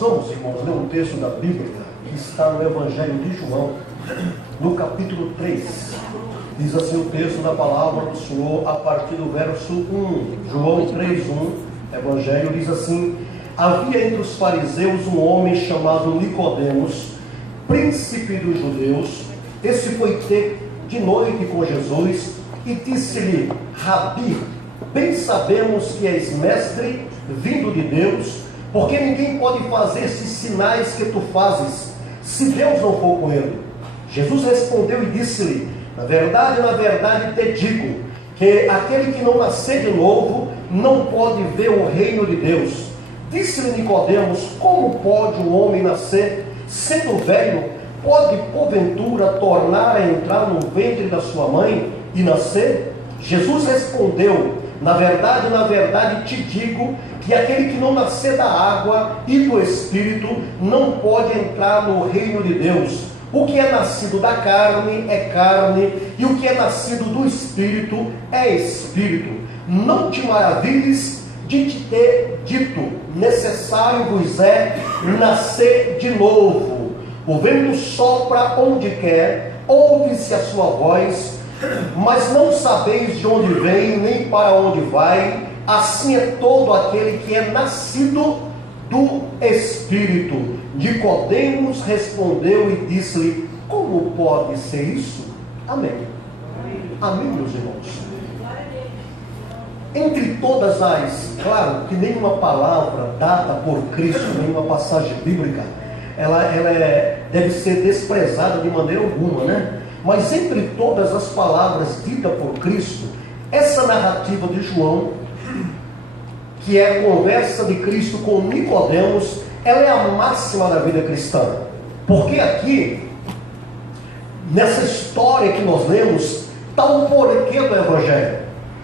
Vamos, irmãos, ler um texto da Bíblia que está no Evangelho de João, no capítulo 3. Diz assim o texto da palavra do Senhor a partir do verso 1. João 3:1, Evangelho diz assim: havia entre os fariseus um homem chamado Nicodemos, príncipe dos judeus. Esse foi ter de noite com Jesus e disse-lhe: Rabi, bem sabemos que és mestre, vindo de Deus, porque ninguém pode fazer esses sinais que tu fazes, se Deus não for com ele. Jesus respondeu e disse-lhe: na verdade, te digo, que aquele que não nascer de novo, não pode ver o reino de Deus. Disse-lhe Nicodemos: como pode um homem nascer, sendo velho? Pode, porventura, tornar a entrar no ventre da sua mãe e nascer? Jesus respondeu: na verdade te digo, que aquele que não nascer da água e do Espírito, não pode entrar no reino de Deus. O que é nascido da carne é carne, e o que é nascido do Espírito é Espírito. Não te maravilhes de te ter dito: necessário vos é nascer de novo. O vento sopra onde quer, ouve-se a sua voz, mas não sabeis de onde vem, nem para onde vai. Assim é todo aquele que é nascido do Espírito. Nicodemos respondeu e disse-lhe: como pode ser isso? Amém. Amém, meus irmãos. Entre todas as, claro que nenhuma palavra dada por Cristo, nenhuma passagem bíblica, ela deve ser desprezada de maneira alguma, né? Mas entre todas as palavras ditas por Cristo, essa narrativa de João, que é a conversa de Cristo com Nicodemos, ela é a máxima da vida cristã. Porque aqui, nessa história que nós lemos, está o porquê do Evangelho.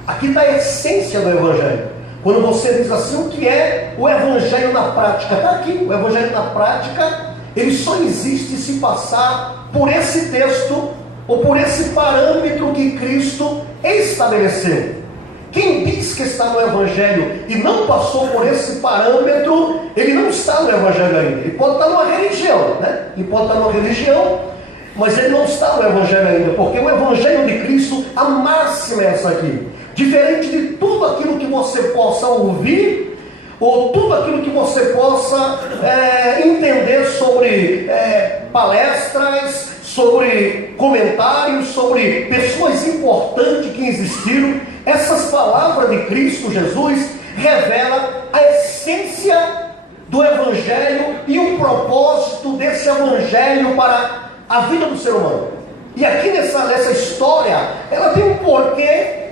Aqui está a essência do Evangelho. Quando você diz assim, o que é o Evangelho na prática? Está aqui, o Evangelho na prática, ele só existe se passar por esse texto, ou por esse parâmetro que Cristo estabeleceu. Quem diz que está no Evangelho e não passou por esse parâmetro, ele não está no Evangelho ainda. Ele pode estar numa religião, né? Ele pode estar numa religião, mas ele não está no Evangelho ainda, porque o Evangelho de Cristo, a máxima é essa aqui. Diferente de tudo aquilo que você possa ouvir, ou tudo aquilo que você possa entender sobre palestras, sobre comentários, sobre pessoas importantes que existiram, essas palavras de Cristo Jesus revelam a essência do Evangelho e o propósito desse Evangelho para a vida do ser humano. E aqui nessa história, ela tem um porquê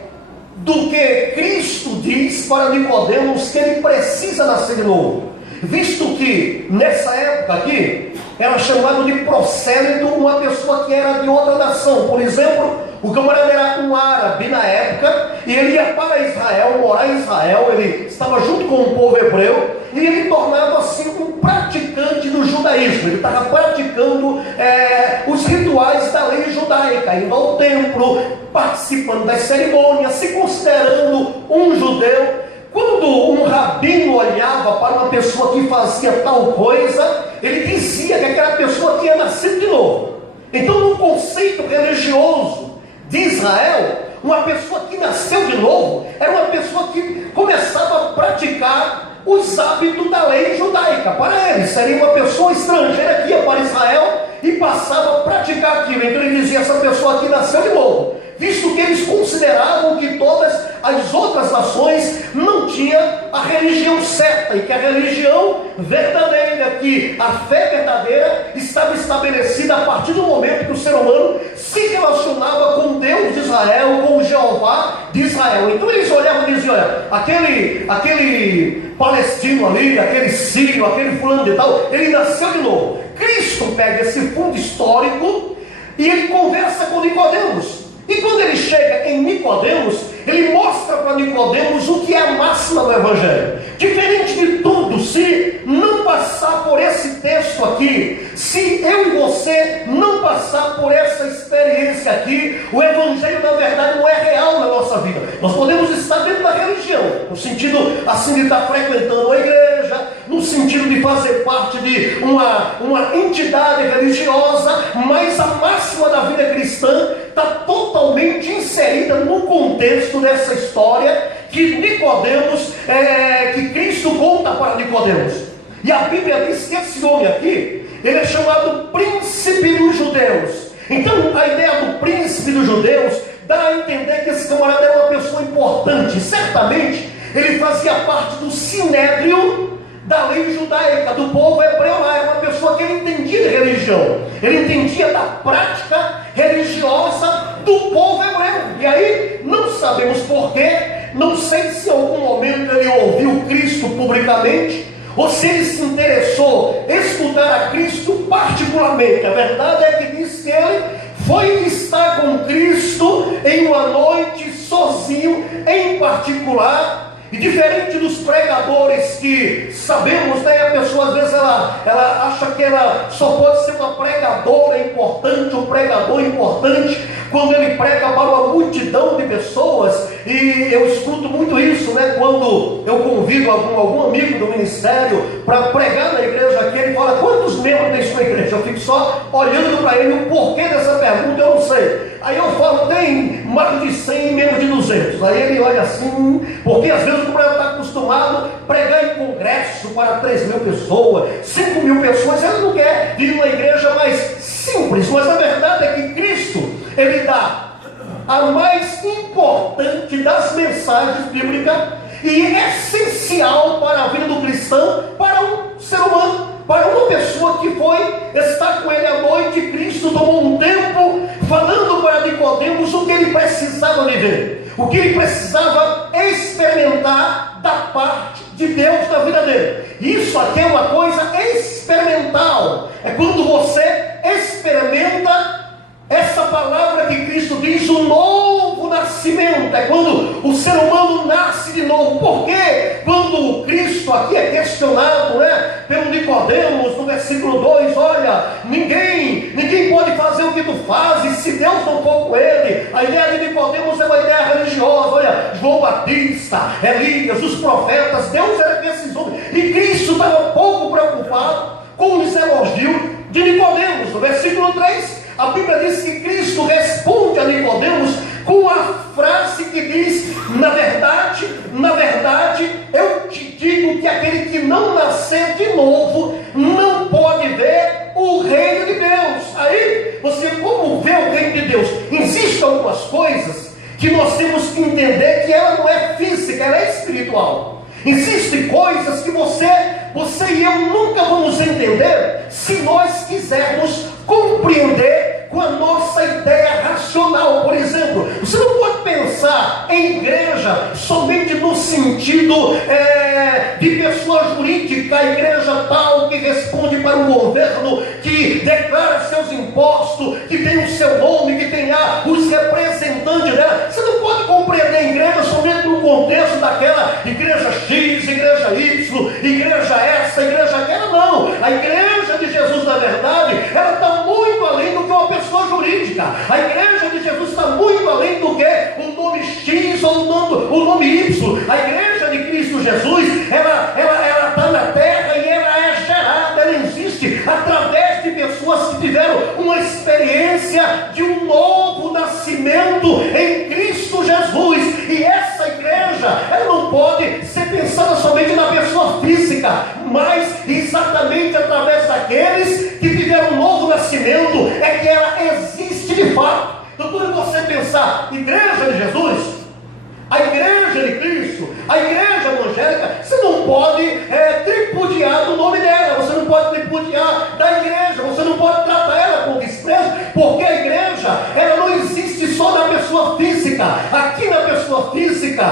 do que Cristo diz para Nicodemos que ele precisa nascer de novo. Visto que nessa época aqui era chamado de prosélito uma pessoa que era de outra nação. Por exemplo, o camarada era um árabe na época, e ele ia para Israel, morar em Israel, ele estava junto com o povo hebreu, e ele tornava assim um praticante do judaísmo. Ele estava praticando os rituais da lei judaica, indo ao templo, participando das cerimônias, se considerando um judeu. Quando um rabino olhava para uma pessoa que fazia tal coisa, ele dizia que aquela pessoa tinha nascido de novo. Então, no conceito religioso de Israel, uma pessoa que nasceu de novo era uma pessoa que começava a praticar os hábitos da lei judaica. Para eles, seria uma pessoa estrangeira que ia para Israel e passava a praticar aquilo. Então ele dizia: essa pessoa aqui nasceu de novo, visto que eles consideravam que todas as outras nações não tinham a religião certa, e que a religião verdadeira, que a fé verdadeira estava estabelecida a partir do momento que o ser humano se relacionava com Deus de Israel, com o Jeová de Israel. Então eles olhavam e diziam: olha, aquele palestino ali, aquele sírio, aquele fulano de tal, ele nasceu de novo. Cristo pega esse fundo histórico e ele conversa com Nicodemos. E quando ele chega em Nicodemos, ele mostra para Nicodemos o que é a máxima do Evangelho. Diferente de tudo, se não passar por esse texto aqui, se eu e você não passar por essa experiência aqui, o Evangelho na verdade não é real na nossa vida. Nós podemos estar dentro da religião, no sentido assim de estar frequentando a igreja, no sentido de fazer parte de uma entidade religiosa, mas a máxima da vida cristã está totalmente inserida no contexto dessa história que Nicodemos, que Cristo conta para Nicodemos. E a Bíblia diz que esse homem aqui, ele é chamado príncipe dos judeus. Então a ideia do príncipe dos judeus dá a entender que esse camarada é uma pessoa importante. Certamente ele fazia parte do sinédrio da lei judaica, do povo hebreu lá. Era uma pessoa que ele entendia de religião, ele entendia da prática religiosa do povo hebreu. E aí não sabemos porquê, não sei se em algum momento ele ouviu Cristo publicamente, ou se ele se interessou em escutar a Cristo particularmente. A verdade é que diz que ele foi estar com Cristo em uma noite sozinho, em particular. E diferente dos pregadores que sabemos, né, a pessoa às vezes ela acha que ela só pode ser uma pregadora importante, um pregador importante, quando ele prega para uma multidão de pessoas. E eu escuto muito isso, né, quando eu convido algum amigo do ministério para pregar na igreja aqui, ele fala: quantos membros tem sua igreja? Eu fico só olhando para ele, o porquê dessa pergunta eu não sei. Aí eu falo: tem mais de 100 e menos de 200. Aí ele olha assim, porque às vezes o cara está acostumado a pregar em congresso para 3.000 pessoas, 5.000 pessoas. Ele não quer ir numa igreja mais simples, mas a verdade é que Cristo, ele dá a mais importante das mensagens bíblicas e essencial para a vida do cristão, para um ser humano, para uma pessoa que foi estar com ele à noite. Cristo tomou um tempo falando para Nicodemos o que ele precisava viver, o que ele precisava experimentar da parte de Deus na vida dele. Isso aqui é uma coisa experimental, é quando você experimenta essa palavra que Cristo diz, o novo nascimento. É quando o ser humano nasce de novo. Por quê? Quando Cristo aqui é questionado, né, pelo Nicodemos, no versículo 2, olha, ninguém pode fazer o que tu fazes se Deus não for com ele. A ideia de Nicodemos é uma ideia religiosa. Olha, João Batista, Elias, os profetas, Deus era desses homens. E Cristo estava pouco preocupado com os elogios de Nicodemos. No versículo 3, a Bíblia diz que Cristo responde a Nicodemos com a frase que diz: na verdade, eu te digo que aquele que não nascer de novo não pode ver o reino de Deus. Aí, você como vê o reino de Deus? Existem algumas coisas que nós temos que entender que ela não é física, ela é espiritual. Existem coisas que você e eu nunca vamos entender se nós quisermos compreender com a nossa ideia racional. Por exemplo, você não pode pensar em igreja somente no sentido de pessoa jurídica, a igreja tal que responde para o governo, que declara seus impostos, que tem o seu nome, que tem os representantes dela. Você não pode compreender a igreja somente no contexto daquela igreja X, igreja Y, igreja essa, igreja aquela. Não, a igreja de Jesus, na verdade, ela está muito além do que uma pessoa jurídica. A igreja de Jesus está muito além do que o nome X ou o nome Y. A igreja de Cristo Jesus, ela está na terra e ela é gerada, ela existe através de pessoas que tiveram uma experiência de um novo nascimento em Cristo Jesus. E essa igreja, ela não pode ser pensada somente na pessoa física, mas exatamente através daqueles que tiveram um novo nascimento é que ela existe de fato. Então, quando você pensar igreja de Jesus, a igreja de Cristo, a igreja evangélica, você não pode tripudiar do nome dela, você não pode tripudiar da igreja, você não pode tratar ela com desprezo, porque a igreja, ela não existe só na pessoa física. Aqui na pessoa física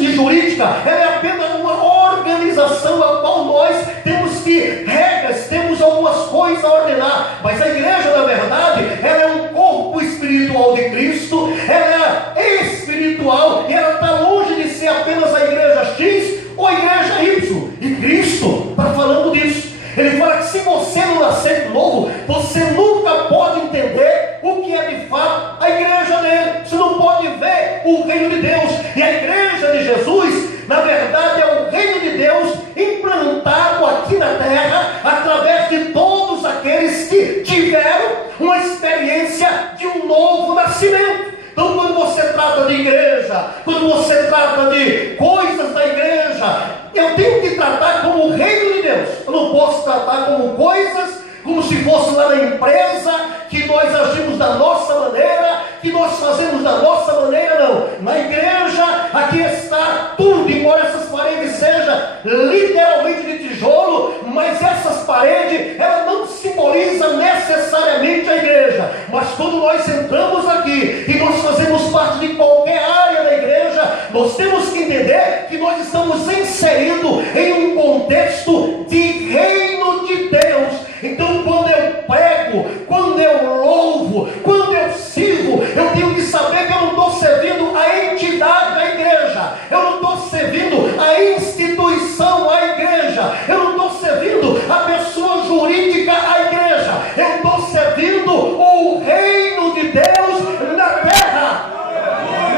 e jurídica, ela é apenas uma organização a qual nós temos regras, temos algumas coisas a ordenar, mas a igreja, na verdade, ela é um corpo espiritual de Cristo, ela é espiritual e ela está longe de ser apenas a igreja X ou a igreja Y. E Cristo está falando disso. Ele fala que se você não nascer de novo, você nunca pode entender o que é de fato a igreja dele. Você não pode ver o reino de Deus. E a igreja de Jesus, na verdade, é o reino de Deus implantado aqui terra através de todos aqueles que tiveram uma experiência de um novo nascimento. Então, quando você trata de igreja, quando você trata de coisas da igreja, eu tenho que tratar como o reino de Deus. Eu não posso tratar como coisas, como se fosse lá na empresa, que nós agimos da nossa maneira, que nós fazemos da nossa maneira, não. Na igreja, aqui está tudo, embora essas paredes sejam literalmente de tijolo, mas essas paredes, ela não simboliza necessariamente a igreja. Mas quando nós entramos aqui, e nós fazemos parte de qualquer área da igreja, nós temos que entender que nós estamos inseridos em um contexto de reino de Deus. Então, quando eu prego, quando eu louvo, quando eu sirvo, eu tenho que saber que eu não estou servindo a entidade da igreja, eu não estou servindo a instituição, a igreja, eu não estou servindo a pessoa jurídica, a igreja, eu estou servindo o reino de Deus na terra.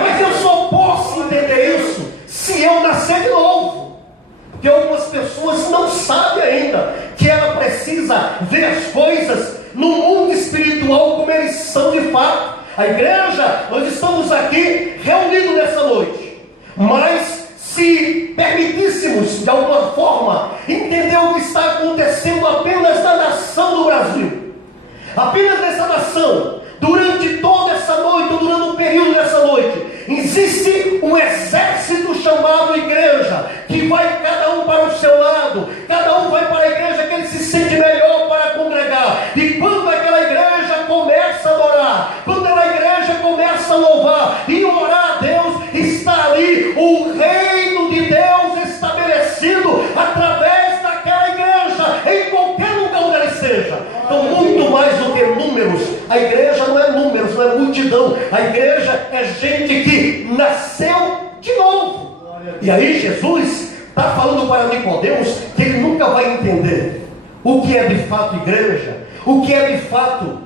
Mas eu só posso entender isso se eu nascer de novo. Porque algumas pessoas não sabem ainda que ela precisa ver as coisas no mundo espiritual como eles são de fato. A igreja, nós estamos aqui reunidos nessa noite, mas se permitíssemos de alguma forma entender o que está acontecendo apenas na nação do Brasil, apenas nessa nação, durante toda essa noite, ou durante um período dessa noite, existe um exército chamado igreja, que vai cada um para o seu lado, cada um vai para a igreja que ele se sente melhor para congregar. E quando aquela igreja começa a adorar, quando aquela igreja começa a louvar e orar a Deus, está ali o reino de Deus estabelecido através daquela igreja, em qualquer lugar onde ele seja. Então, muito mais do que números, a igreja não é números, não é multidão, a igreja é gente que nasceu de novo. E aí Jesus está falando para Nicodemos que ele nunca vai entender o que é de fato igreja, o que é de fato,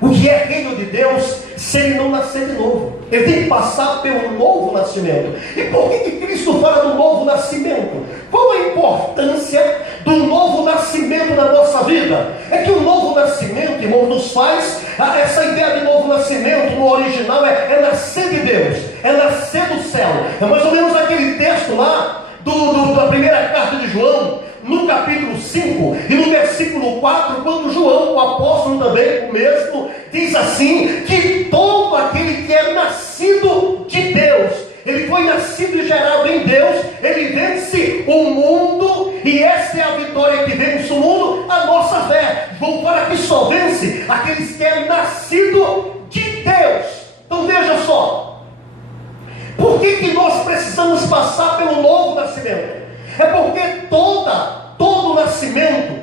o que é reino de Deus, se ele não nascer de novo. Ele tem que passar pelo novo nascimento. E por que Cristo fala do novo nascimento? Qual a importância do novo nascimento na nossa vida? É que o novo nascimento, irmão, nos faz, essa ideia de novo nascimento no original é nascer de Deus, é nascer do céu. É mais ou menos aquele texto lá da primeira carta de João, no capítulo 5 e no versículo 4, quando João, o apóstolo também, o mesmo, diz assim, que todo aquele que é nascido de Deus, ele foi nascido e gerado em Deus, ele vence o mundo, e essa é a vitória que vence o mundo, a nossa fé. João fala que só vence aqueles que é nascido de Deus. Então veja só, por que nós precisamos passar pelo novo nascimento? É porque todo nascimento,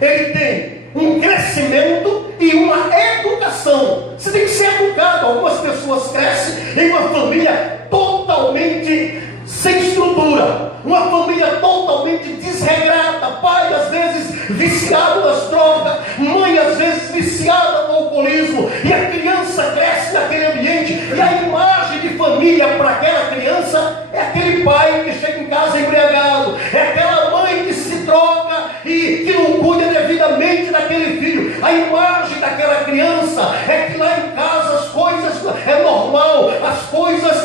ele tem um crescimento e uma educação. Você tem que ser educado. Algumas pessoas crescem em uma família totalmente sem estrutura, uma família totalmente desregrada, pai às vezes viciado nas drogas, mãe às vezes viciada no alcoolismo, e a criança cresce naquele ambiente, e a imagem de família para aquela criança é aquele pai que chega em casa embriagado, é aquela mãe que se droga e que não cuida devidamente daquele filho. A imagem daquela criança é que lá em casa as coisas é normal, as coisas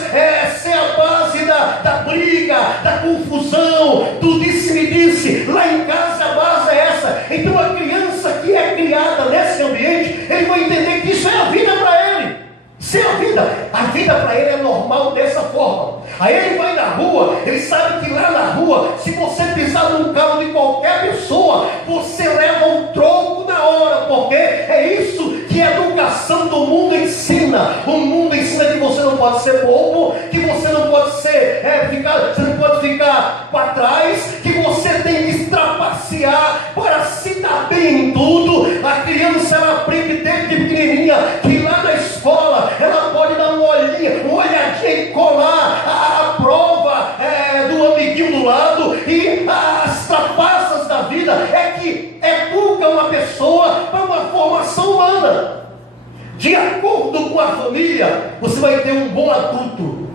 ser a base da briga, da confusão, do disse-me-disse. Lá em casa a base é essa. Então a criança que é criada nesse ambiente, ele vai entender que isso é a vida para ele. Isso é a vida para ele é normal dessa forma. Aí ele vai na rua, ele sabe que lá na rua, se você pisar num carro de qualquer pessoa, você leva um troco na hora, porque é isso que a educação do mundo ensina. O mundo ensina que você não pode ser bobo, que você não pode ser, você não pode ficar para trás, que você tem que trapacear para se dar bem em tudo. A criança, ela aprende desde pequenininha que lá na escola ela pode dar uma olhadinha e colar a prova do amiguinho do lado, e as trapaças da vida é que educa uma pessoa para uma formação humana. De acordo com a família, você vai ter um bom adulto.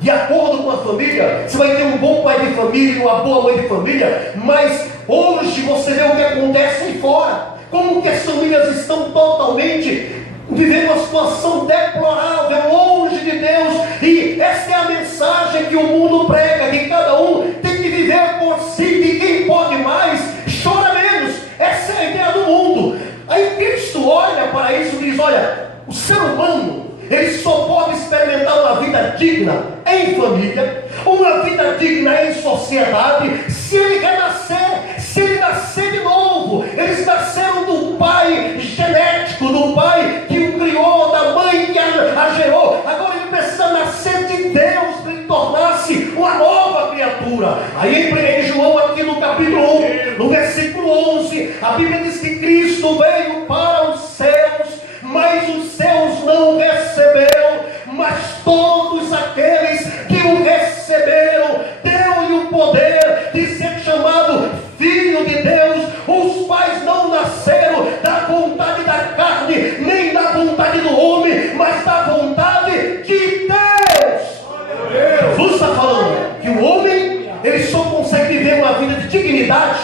De acordo com a família, você vai ter um bom pai de família, uma boa mãe de família. Mas hoje você vê o que acontece aí fora, como que as famílias estão totalmente vivendo uma situação deplorável, longe de Deus. E essa é a mensagem que o mundo prega, que cada um tem que viver por si, e quem pode mais, chora menos. Essa é a ideia do mundo. Aí Cristo olha para isso e diz: olha, o ser humano, ele só pode experimentar uma vida digna em família, uma vida digna em sociedade, se ele renascer, se ele nascer de novo. Eles nasceram do pai genético, do pai que o criou, da mãe que a gerou. Agora ele precisa nascer de Deus para ele tornar-se uma nova criatura. Aí em João, aqui no capítulo 1, no versículo 11, a Bíblia diz que Cristo veio para os seus, mas os seus não receberam. Mas todos aqueles que o receberam, deu-lhe o poder de ser chamado Filho de Deus. Os pais não nasceram da vontade da carne, nem da vontade do homem, mas da vontade de Deus. Jesus está falando que o homem, ele só consegue viver uma vida de dignidade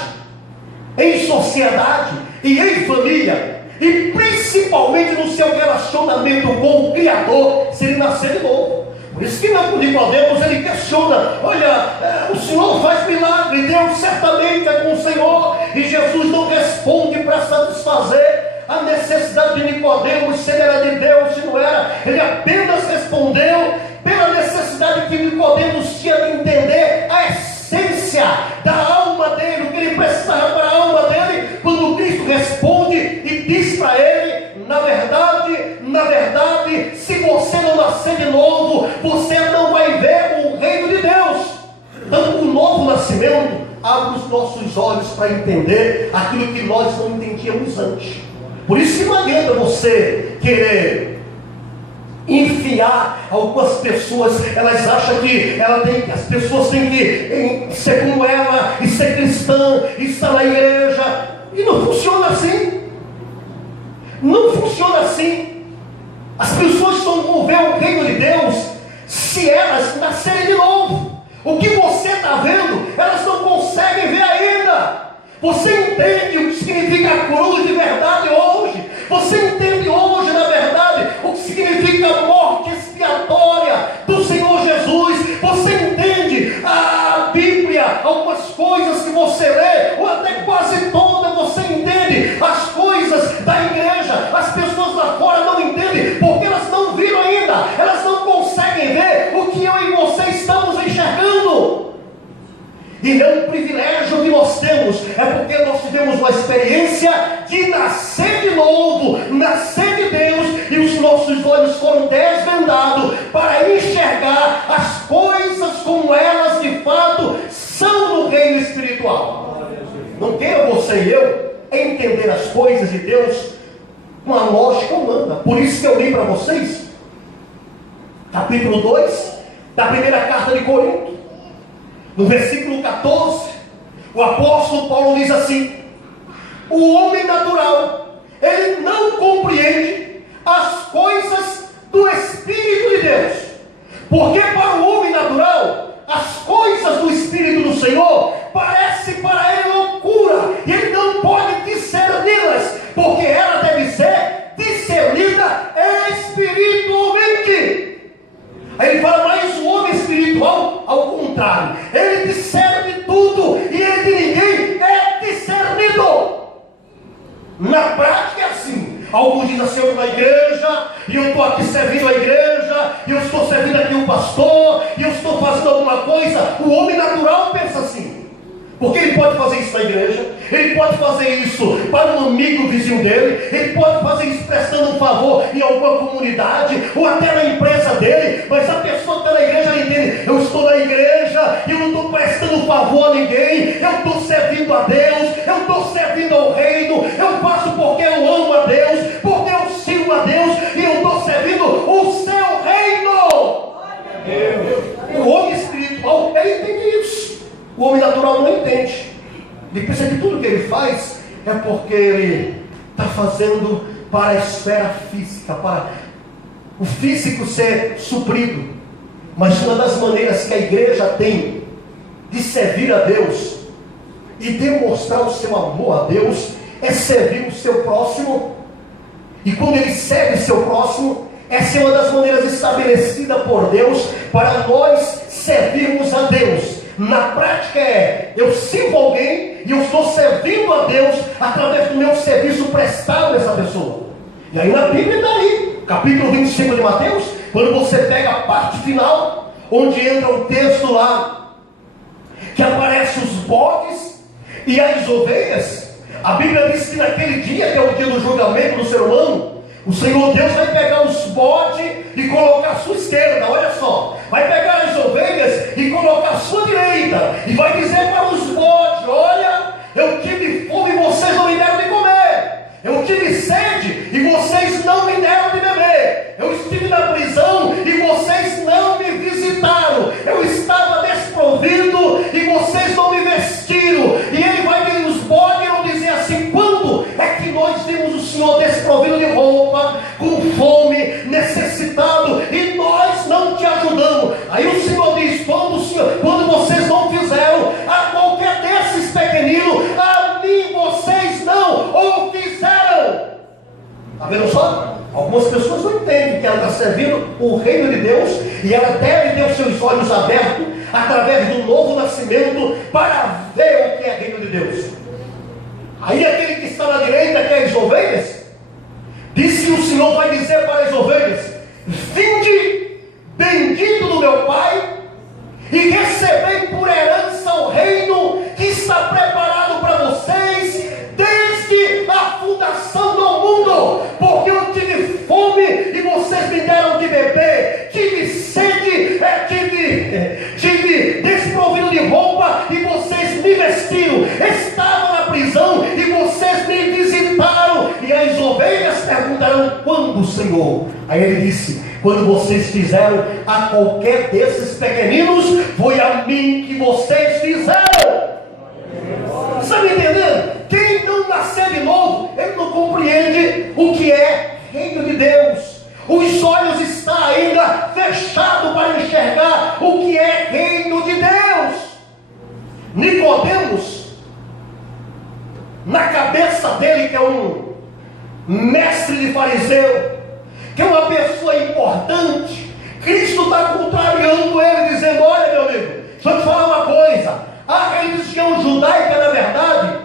em sociedade e em família, e principalmente no seu relacionamento com o Criador, se ele nascer de novo. Por isso que Nicodemos, ele questiona: olha, o Senhor faz milagre, Deus certamente é com o Senhor. E Jesus não responde para satisfazer a necessidade de Nicodemos, se ele era de Deus, se não era. Ele apenas respondeu pela necessidade que Nicodemos tinha de entender a essência da alma dele, o que ele precisava para a alma dele, quando Cristo responde e diz para ele: na verdade, se você não nascer de novo, você não vai ver o reino de Deus. Então, o novo nascimento abre os nossos olhos para entender aquilo que nós não entendíamos antes. Por isso que não adianta você querer enfiar algumas pessoas. Elas acham que as pessoas têm que ser como ela, e ser cristã, e estar na igreja. E não funciona assim. Não funciona assim. As pessoas só vão ver o reino de Deus se elas nascerem de novo. O que você está vendo, elas não conseguem ver ainda. Você entende o que significa a cruz de verdade hoje? Você entende hoje, na verdade, o que significa a morte expiatória do Senhor Jesus? Você entende a Bíblia, algumas coisas que você lê, ou até quase toda, você entende as coisas da igreja. As pessoas lá fora não entendem, porque elas não viram ainda, elas não conseguem ver o que eu e você estamos enxergando. E não o privilégio que nós temos, é porque nós tivemos uma experiência de nascer de novo, nascer de Deus, e os nossos olhos foram desvendados para enxergar as coisas como elas de fato são no reino espiritual. Não queira você e eu entender as coisas de Deus com a lógica humana. Por isso que eu li para vocês capítulo 2 da primeira carta de Corinto. No versículo 14, o apóstolo Paulo diz assim: o homem natural, ele não compreende as coisas do Espírito de Deus, porque para o homem natural, as coisas do Espírito do Senhor parece para ele loucura, e ele não pode discerni-las, porque ela deve ser discernida espiritualmente. Aí ele fala: mas o homem espiritual, ao contrário, ele discerne tudo, e ele de ninguém é discernido. Na prática é assim. Alguns dizem assim: eu estou na igreja, e eu estou aqui servindo a igreja, e eu estou servindo aqui o pastor, e eu estou fazendo alguma coisa. O homem natural pensa assim, porque ele pode fazer isso na igreja, ele pode fazer isso para um amigo vizinho dele, ele pode fazer isso prestando um favor em alguma comunidade, ou até na empresa dele. Mas a pessoa que está na igreja, ela entende: eu estou na igreja, e eu não estou prestando favor a ninguém, eu estou servindo a Deus, eu estou servindo ao reino, eu faço porque eu amo a Deus, porque eu sigo a Deus, e eu estou servindo o seu reino. O homem espiritual, ele entende isso. O homem natural não entende. Ele pensa que tudo que ele faz é porque ele está fazendo para a esfera física, para o físico ser suprido. Mas uma das maneiras que a igreja tem de servir a Deus e demonstrar o seu amor a Deus é servir o seu próximo. E quando ele serve seu próximo, essa é uma das maneiras estabelecidas por Deus para nós servirmos a Deus. Na prática eu sirvo alguém e eu estou servindo a Deus através do meu serviço prestado a essa pessoa. E aí na Bíblia está aí, capítulo 25 de Mateus, quando você pega a parte final, onde entra o texto lá, que aparece os bodes e as ovelhas. A Bíblia diz que naquele dia, que é o dia do julgamento do ser humano, o Senhor Deus vai pegar os bodes e colocar à sua esquerda, olha só, vai pegar as ovelhas e colocar à sua direita, e vai dizer para os bodes: olha, eu tive fome e vocês não me deram de comer, eu tive sede e vocês não me deram de beber, eu estive na prisão e vocês não me visitaram, eu estava desprovido e vocês não me vestiram. E ele vai vir, os bodes vão dizer assim: quando é que nós vimos o Senhor desprovido de roupa, com fome, necessitado, e nós não te ajudamos? Aí o Senhor diz: quando vocês não fizeram a qualquer desses pequeninos, a mim vocês não o fizeram. Está vendo só? Algumas pessoas não entendem que ela está servindo o reino de Deus, e ela deve ter os seus olhos abertos através do novo nascimento para ver o que é reino de Deus. Aí aquele que está na direita, que é as ovelhas, diz que o Senhor vai dizer para as ovelhas: vinde, bendito do meu Pai, e recebei por herança o reino que está preparado para vocês desde a fundação do mundo. Porque eu tive fome e vocês me deram de beber, tive sede, tive desprovido de roupa e vocês me vestiram, estava na prisão e vocês me visitaram. E as ovelhas perguntaram: quando, Senhor? Aí ele disse: quando vocês fizeram a qualquer desses pequeninos, foi a mim que vocês fizeram. Está me entendendo? Quem não nascer de novo, ele não compreende o que é reino de Deus. Os olhos estão ainda fechados para enxergar o que é reino de Deus. Nicodemos, na cabeça dele, que é um mestre de fariseu, que é uma pessoa importante, Cristo está contrariando ele, dizendo: olha, meu amigo, deixa eu te falar uma coisa, a religião judaica, na verdade,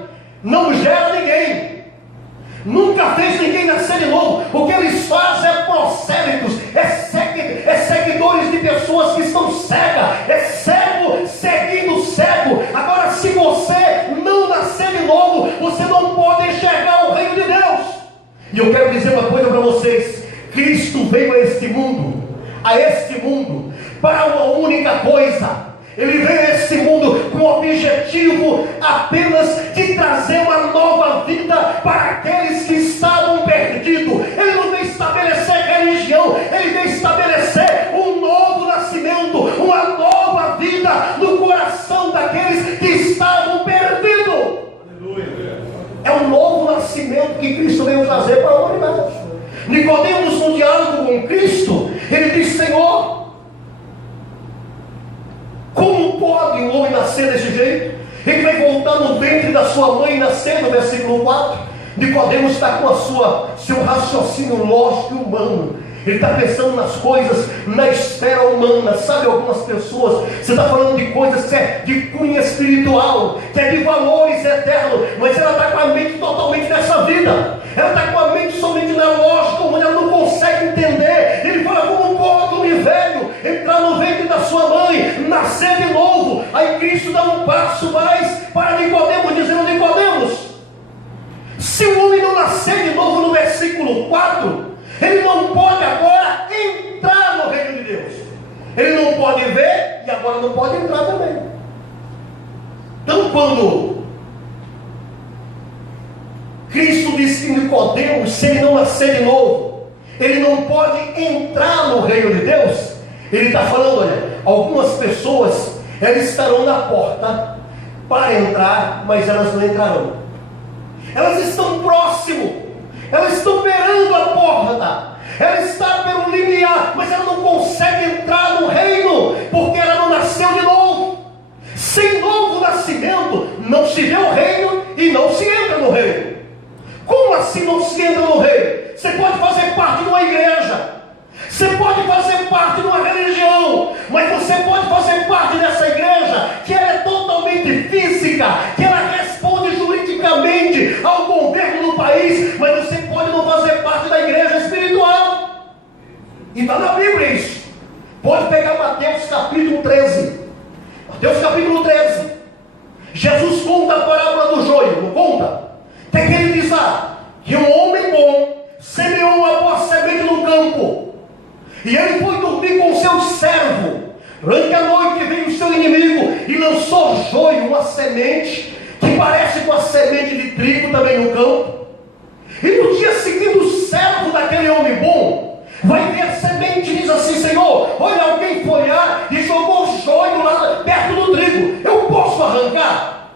não gera ninguém, nunca fez ninguém nascer de novo. O que eles fazem é prosélitos, é seguidores de pessoas que estão cegas, é cego seguindo cego. Agora, se você não nascer de novo, você não pode enxergar o reino de Deus. E eu quero dizer uma coisa para vocês: Cristo veio a este mundo, para uma única coisa. Ele veio a este mundo com o objetivo apenas de trazer uma nova vida para aqueles que estavam perdidos. Ele não veio estabelecer religião, ele veio estabelecer um novo nascimento, uma nova vida no coração daqueles que estavam perdidos. Aleluia. É um novo nascimento que Cristo veio trazer para a humanidade. Nicodemos, no diálogo com Cristo, ele diz: Senhor, como pode um homem nascer desse jeito? Ele vai voltar no ventre da sua mãe e nascer, no versículo 4. Nicodemos está com seu raciocínio lógico e humano. Ele está pensando nas coisas na esfera humana. Sabe, algumas pessoas, você está falando de coisas que é de cunho espiritual, que é de valores eternos, mas ela está com a mente totalmente nessa vida. Ela está com a mente somente na lógica humana, ela não consegue entender. Ele fala: como pode um homem velho entrar no ventre da sua mãe, nascer de novo? Aí Cristo dá um passo mais para Nicodemos, dizendo: Nicodemos, se o homem não nascer de novo, no versículo 4, ele não pode agora entrar no reino de Deus. Ele não pode ver e agora não pode entrar também. Então, quando Cristo disse que Nicodemos, se ele não nascer de novo, ele não pode entrar no reino de Deus, ele está falando: olha, algumas pessoas, elas estarão na porta para entrar, mas elas não entrarão. Elas estão próximo, elas estão beirando a porta, ela está pelo limiar, mas ela não consegue entrar no reino, porque ela não nasceu de novo. Sem novo nascimento, não se vê o reino e não se entra no reino. Como assim não se entra no reino? Você pode fazer parte de uma igreja, você pode fazer parte de uma religião, mas você pode fazer parte dessa igreja que ela é totalmente física, que ela responde juridicamente ao governo do país, mas você pode não fazer parte da igreja espiritual. E está na Bíblia isso. Pode pegar Mateus capítulo 13. Mateus capítulo 13. Jesus conta a parábola do joio, não conta? Tem que ele diz que um homem bom semeou uma boa semente no campo. E ele foi dormir com o seu servo. Durante a noite veio o seu inimigo e lançou joio, uma semente que parece com a semente de trigo também no campo. E no dia seguinte o servo daquele homem bom vai ver a semente e diz assim: Senhor, olha, alguém foi lá e jogou joio lá perto do trigo, eu posso arrancar?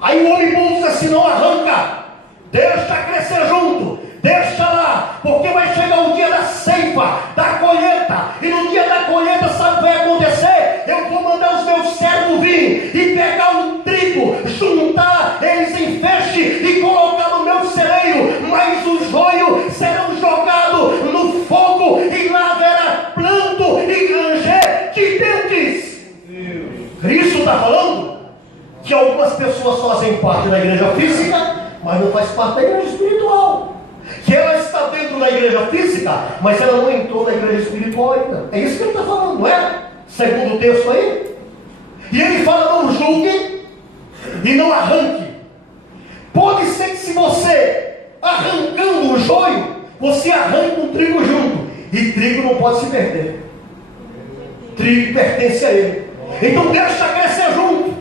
Aí o homem bom diz assim: não arranca, deixa crescer junto, deixa lá, porque vai chegar o dia da ceifa, da colheita, e no dia da colheita sabe o que vai acontecer? Eu vou mandar os meus servos vir e pegar o trigo, juntar eles em feixe e colocar no meu celeiro, mas o joio serão jogados no fogo e lá haverá planto e ranger de dentes. Cristo está falando que algumas pessoas fazem parte da igreja física, mas não faz parte da igreja espiritual. Que ela está dentro da igreja física, mas ela não entrou na igreja espiritual ainda. É isso que ele está falando, não é? Segundo o texto aí. E ele fala: não julgue e não arranque. Pode ser que se você arrancando o joio, você arranca um trigo junto. E trigo não pode se perder. Trigo pertence a ele. Então deixa crescer junto.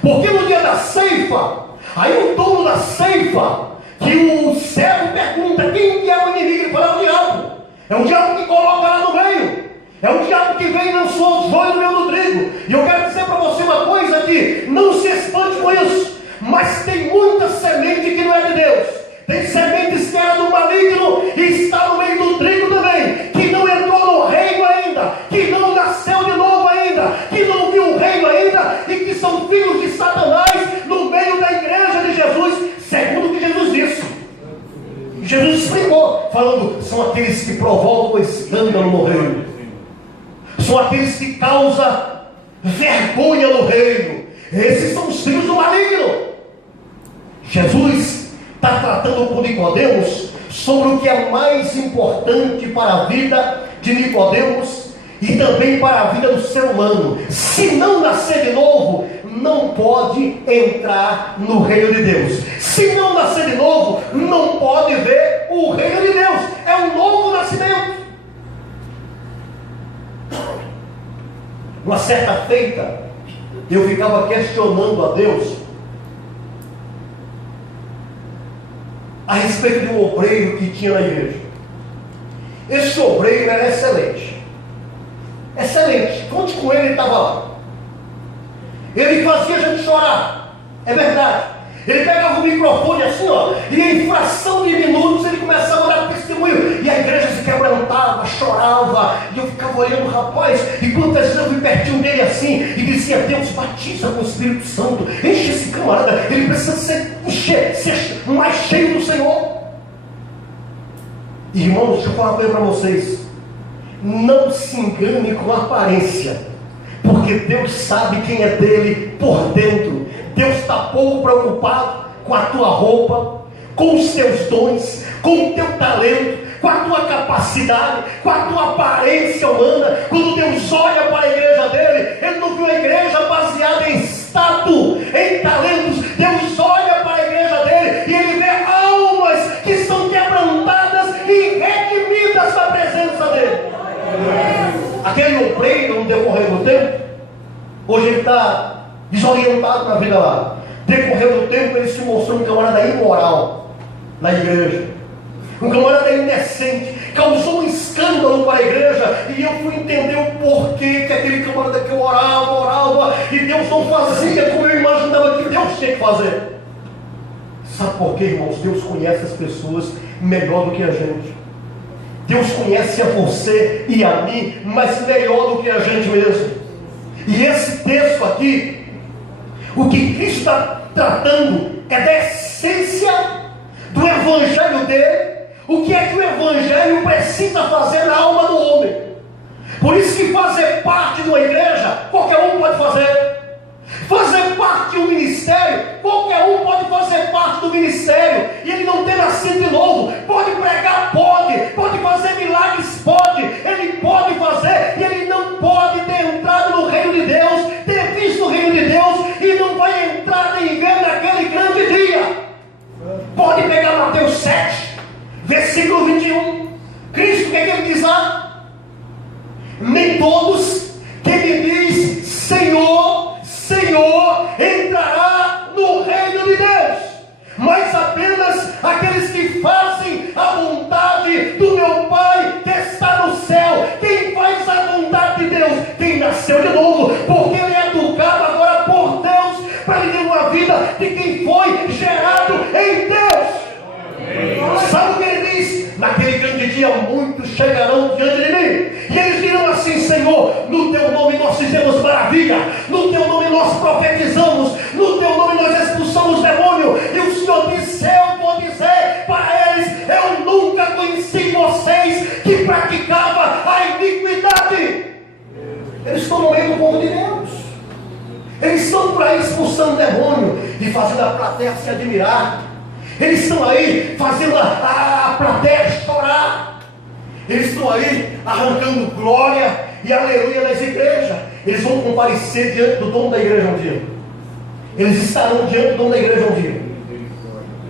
Porque no dia da ceifa, aí o dono da ceifa, que o servo pergunta quem que é o inimigo, ele fala: é o diabo. É o diabo que coloca lá no meio. É o diabo que vem e lançou os joios no meio do trigo. E eu quero dizer para você uma coisa aqui: não se espante com isso, mas tem muita semente que não é de Deus. Tem sementes que era do maligno e está no meio do trigo também, que não entrou no reino ainda, que não nasceu de novo ainda, que não viu o reino ainda, e que são filhos de Satanás no meio da igreja de Jesus, segundo o que Jesus disse. Jesus explicou, falando: são aqueles que provocam escândalo no reino, são aqueles que causam vergonha no reino. Esses são os filhos do maligno. Jesus está tratando com Nicodemos sobre o que é mais importante para a vida de Nicodemos e também para a vida do ser humano. Se não nascer de novo, não pode entrar no reino de Deus. Se não nascer de novo, não pode ver o reino de Deus. É um novo nascimento. Uma certa feita, eu ficava questionando a Deus a respeito de um obreiro que tinha na igreja. Esse obreiro era excelente. Excelente. Conte com ele, ele estava lá. Ele fazia a gente chorar. É verdade. Ele pegava o microfone assim, ó, e em fração de minutos ele começava a dar testemunho. E a igreja se quebrantava, chorava. E eu ficava olhando, rapaz, e quantas vezes eu fui pertinho dele assim e dizia: Deus, batiza com o Espírito Santo, enche esse camarada, ele precisa ser mais cheio do Senhor. Irmãos, deixa eu falar uma coisa para vocês: não se engane com a aparência, porque Deus sabe quem é dele por dentro. Deus está pouco preocupado com a tua roupa, com os teus dons, com o teu talento, com a tua capacidade, com a tua aparência humana. Quando Deus olha para a igreja dele, ele não viu a igreja baseada em status, em talentos. Deus olha para a igreja dele e ele vê almas que são quebrantadas e redimidas na presença dele. Aquele obreiro, no decorrer do tempo, hoje ele está desorientado na vida lá. Decorrer do tempo, ele se mostrou um camarada imoral na igreja, um camarada indecente, causou um escândalo para a igreja. E eu fui entender o porquê que aquele camarada que orava, e Deus não fazia como eu imaginava que Deus tinha que fazer. Sabe por quê, irmãos? Deus conhece as pessoas melhor do que a gente. Deus conhece a você e a mim, mas melhor do que a gente mesmo. E esse texto aqui, O que Cristo está tratando é da essência do Evangelho dele. O que é que o Evangelho precisa fazer na alma do homem? Por isso que fazer parte de uma igreja, qualquer um pode fazer. Fazer parte de um ministério, qualquer um pode fazer parte do ministério, e ele não ter nascido de novo. Pode pregar, pode fazer milagres, pode, ele pode fazer, e ele não pode ter entrado no reino de Deus, ter visto o reino de Deus, e não vai entrar nem ver naquele grande dia. Pode pegar Mateus 7, versículo 21. Cristo, o que é que ele diz lá? Nem todos que me diz Senhor, Senhor, entrará no reino de Deus, mas apenas aqueles que fazem a vontade do meu Pai que está no céu. Quem faz a vontade de Deus? Quem nasceu de novo, porque ele é educado agora por Deus, para viver uma vida de quem foi gerado em Deus. Sabe o que ele diz? Naquele grande dia muitos chegarão diante de mim, e eles dirão assim: Senhor, no teu nome nós fizemos maravilha, no teu nome nós profetizamos, no teu nome nós expulsamos demônio. E o Senhor disse: eu vou dizer para eles: eu nunca conheci vocês que praticavam a iniquidade. Eles estão no meio do povo de Deus, eles estão por aí expulsando demônio e fazendo a plateia se admirar. Eles estão aí fazendo a plateia chorar. Eles estão aí arrancando glória e aleluia nas igrejas. Eles vão comparecer diante do dono da igreja um dia. Eles estarão diante do dono da igreja um dia.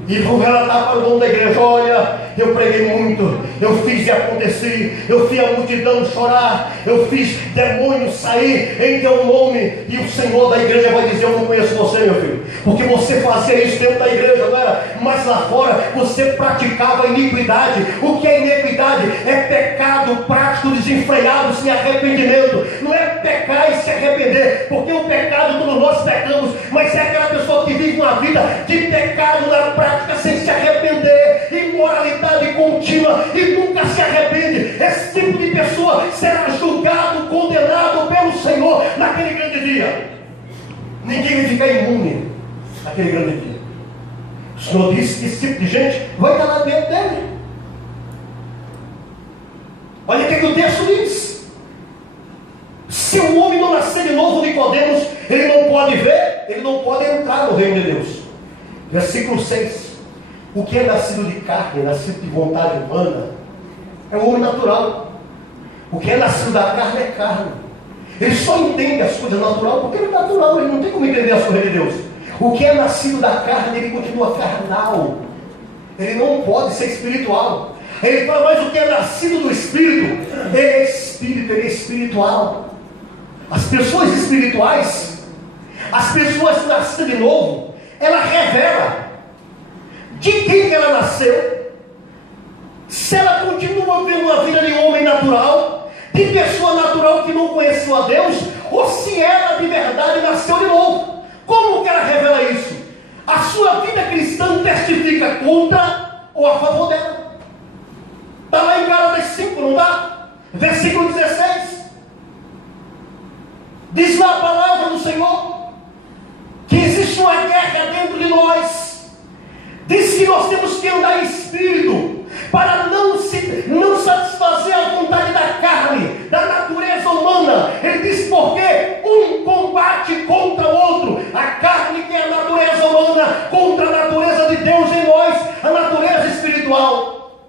E vão relatar para o dono da igreja: olha, eu preguei muito, eu fiz e acontecer, eu fiz a multidão chorar, eu fiz demônios sair em teu nome. E o Senhor da igreja vai dizer: eu não conheço você, meu filho, porque você fazia isso dentro da igreja, não era? Mas lá fora você praticava iniquidade. O que é iniquidade? É pecado prático, desenfreado, sem arrependimento. Não é pecar e se arrepender, porque o pecado todos nós pecamos, mas é aquela pessoa que vive uma vida de pecado na prática, sem se arrepender, imoralidade contínua, e nunca se arrepende. Esse tipo de pessoa será julgado, condenado pelo Senhor naquele grande dia. Ninguém vai ficar imune naquele grande dia. O Senhor disse que esse tipo de gente vai estar lá dentro dele. Olha o que o texto diz: se o homem não nascer de novo, Nicodemos, ele não pode ver, ele não pode entrar no reino de Deus. Versículo 6. O que é nascido de carne, nascido de vontade humana, é o homem natural. O que é nascido da carne é carne. Ele só entende as coisas naturais porque ele é natural, ele não tem como entender as coisas de Deus. O que é nascido da carne, ele continua carnal. Ele não pode ser espiritual. Ele fala: mas o que é nascido do Espírito, ele é espírito, ele é espiritual. As pessoas espirituais, as pessoas nascidas de novo, ela revela de quem ela nasceu. Se ela continua vivendo uma vida de homem natural, de pessoa natural que não conheceu a Deus, ou se ela de verdade nasceu de novo. Como que ela revela isso? A sua vida cristã testifica contra ou a favor dela. Está lá em Gálatas 5, não está? Versículo 16. Diz lá a palavra do Senhor que existe uma guerra dentro de nós. Diz que nós temos que andar em espírito, para não satisfazer a vontade da carne, da natureza humana. Ele diz: porque um combate contra o outro. A carne, que é a natureza humana, contra a natureza de Deus em nós, a natureza espiritual.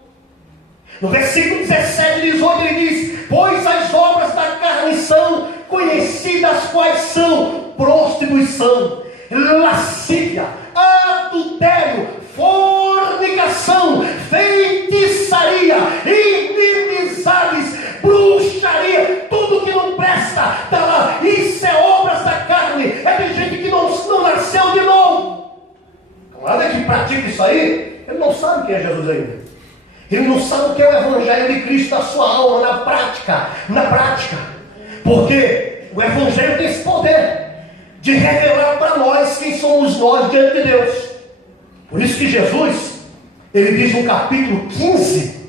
No versículo 17 e 18 ele diz: pois as obras da carne são conhecidas, quais são: prostituição, lascívia, adultério, fornicação, feitiçaria, inimizades, bruxaria, tudo que não presta, está lá. Isso é obras da carne, é de gente que não nasceu de novo. Camarada que pratica isso aí, ele não sabe quem é Jesus ainda. Ele não sabe o que é o Evangelho de Cristo na sua alma, na prática. Porque o Evangelho tem esse poder de revelar para nós quem somos nós diante de Deus. Por isso que Jesus, ele diz no capítulo 15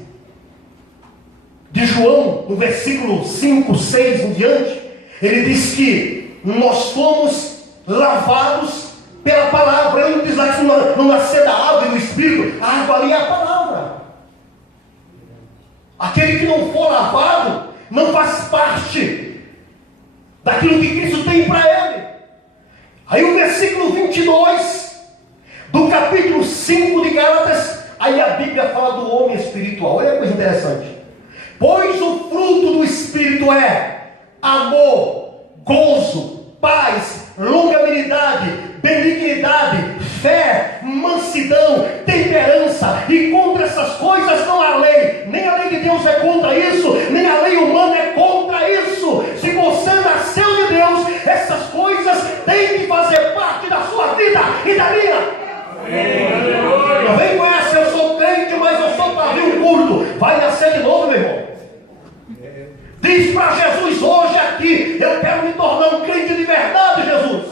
de João, no versículo 5, 6 em diante, ele diz que nós fomos lavados pela palavra. Ele não diz lá que não nascer da água e do Espírito. A água ali é a palavra. Aquele que não for lavado não faz parte daquilo que Cristo tem para ele. Aí o versículo 22 do capítulo 5 de Gálatas, aí a Bíblia fala do homem espiritual. Olha que coisa interessante. Pois o fruto do Espírito é amor, gozo, paz, longanimidade, benignidade, fé, mansidão, temperança, e contra essas coisas não há lei. Nem a lei de Deus é contra isso, nem a lei humana é contra isso. Se você nasceu de Deus, essas coisas têm que fazer parte da sua vida e da minha. Não vem com essa, eu sou crente, mas eu sou pavio curto. Vai nascer de novo, meu irmão. Diz para Jesus hoje aqui: eu quero me tornar um crente de verdade, Jesus.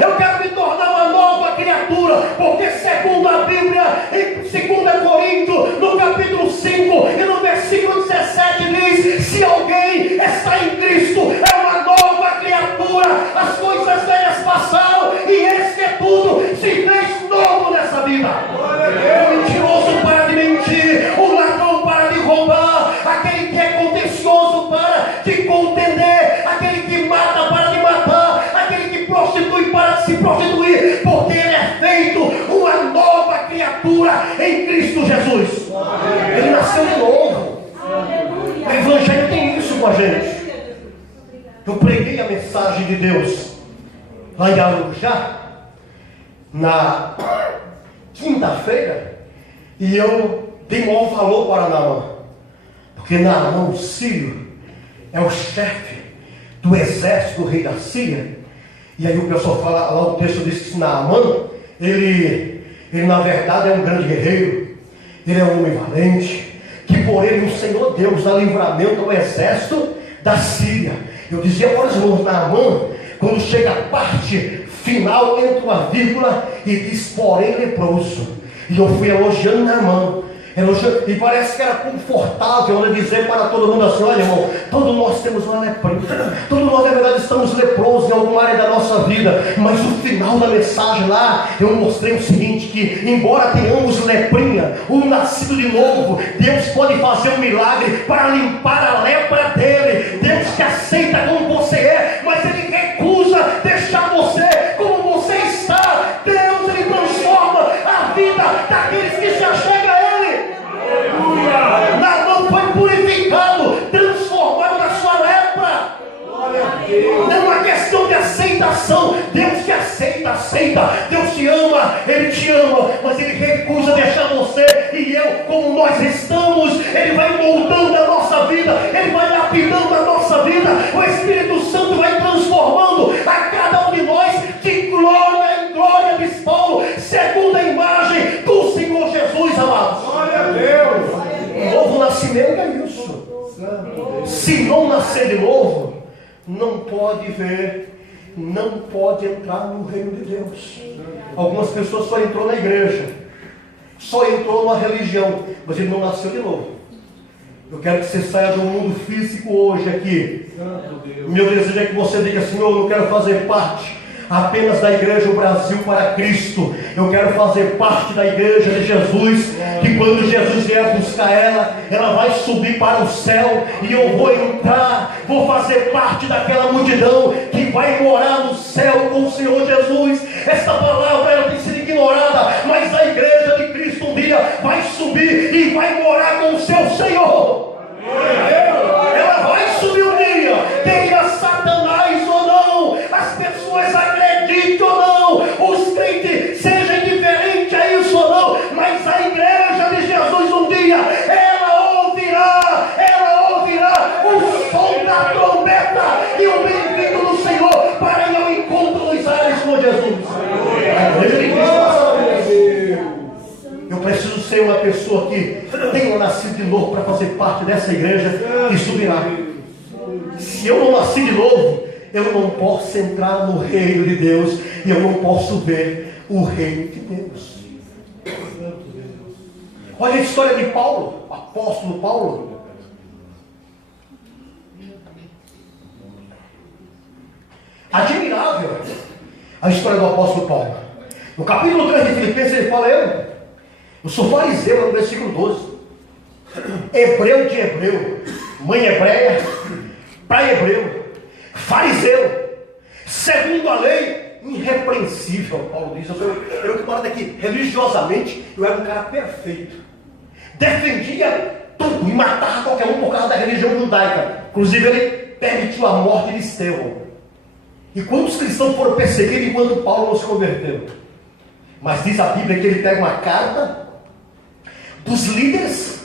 Eu quero me tornar uma nova criatura, porque segundo a Bíblia, em 2 Coríntios, no capítulo 5 e no versículo 17 diz: se alguém está em Cristo, é uma nova criatura, as coisas velhas passaram e eis que tudo se fez novo nessa vida. O mentiroso para de mentir, o ladrão para de roubar, aquele que é contencioso para de contender, aquele que mata para de matar, aquele que prostitui para de se prostituir, porque ele é feito uma nova criatura em Cristo Jesus. Ele nasceu de novo. O Evangelho tem isso com a gente. Eu preguei a mensagem de Deus lá em Arujá na quinta-feira, e eu dei maior valor para Naamã, porque Naamã, o sírio, é o chefe do exército do rei da Síria. E aí o pessoal fala, lá o texto diz que Naamã, ele na verdade é um grande guerreiro, ele é um homem valente, que por ele o Senhor Deus dá livramento ao exército da Síria. Eu dizia para os irmãos, Naamã, quando chega a parte final, entra uma vírgula e diz, porém leproso. E eu fui elogiando Naamã, e parece que era confortável eu dizer para todo mundo assim: olha, irmão, todos nós temos uma leprinha, todos nós na verdade estamos leprosos em alguma área da nossa vida. Mas o final da mensagem lá, eu mostrei o seguinte: que embora tenhamos leprinha, o nascido de novo, Deus pode fazer um milagre para limpar a lepra dele. Deus te aceita como você é, mas ele recusa deixar você como você está. Deus, ele transforma a vida daqueles que se achegam a ele. Naamã foi purificado, transformado na sua lepra. Não é uma questão de aceitação. Deus te aceita. Deus te ama, Ele te ama, mas Ele recusa deixar você e eu como nós estamos. Ele vai moldando a nossa vida, Ele vai lapidando a nossa vida. O Espírito Santo vai transformando a cada um de nós de glória em glória, diz Paulo, segundo a imagem do Senhor Jesus, amados. Glória a Deus. O novo nascimento é isso. Se não nascer de novo, não pode ver, não pode entrar no reino de Deus. Algumas pessoas só entrou na igreja, só entrou numa religião, mas ele não nasceu de novo. Eu quero que você saia do mundo físico hoje aqui. Meu desejo é que você diga: Senhor, eu não quero fazer parte apenas da igreja Brasil para Cristo. Eu quero fazer parte da igreja de Jesus, que quando Jesus vier buscar ela vai subir para o céu, e eu vou entrar, vou fazer parte daquela multidão que vai morar no céu com o Senhor Jesus. Esta palavra ela tem sido ignorada, mas a igreja de Cristo um dia vai subir e vai morar com o seu Senhor. Ela vai subir um dia, queira Satanás ou não, as pessoas acreditem ou não, os crentes sejam indiferentes a isso ou não, mas a igreja de Jesus um dia, ela ouvirá o som da trombeta e o bem-vindo do Senhor para ir ao encontro dos ares com Jesus. A igreja de Cristo. Eu preciso ser uma pessoa que tenha nascido de novo para fazer parte dessa igreja e subirá. Se eu não nasci de novo, eu não posso entrar no reino de Deus, e eu não posso ver o reino de Deus. Olha a história de Paulo, apóstolo Paulo. Admirável a história do apóstolo Paulo. No capítulo 3 de Filipenses ele fala: eu sou fariseu, no versículo 12, hebreu de hebreu, mãe hebreia, pai hebreu, fariseu, segundo a lei, irrepreensível. Paulo diz: eu que moro daqui, religiosamente, eu era um cara perfeito, defendia tudo e matava qualquer um por causa da religião judaica. Inclusive ele permitiu a morte de Estevão. E quantos cristãos foram perseguidos enquanto Paulo não se converteu? Mas diz a Bíblia que ele pega uma carta dos líderes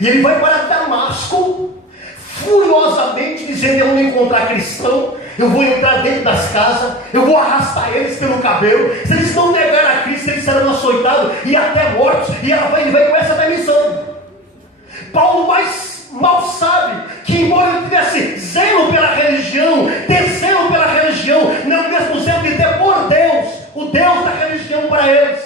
e ele vai para Damasco furiosamente dizendo: eu vou encontrar cristão, eu vou entrar dentro das casas, eu vou arrastar eles pelo cabelo, se eles não negarem a Cristo, eles serão açoitados e até mortos. E ele vai com essa demissão. Paulo mal sabe que, embora ele tivesse zelo pela religião, descendo pela religião, não mesmo zelo de ter por Deus, o Deus da religião para eles,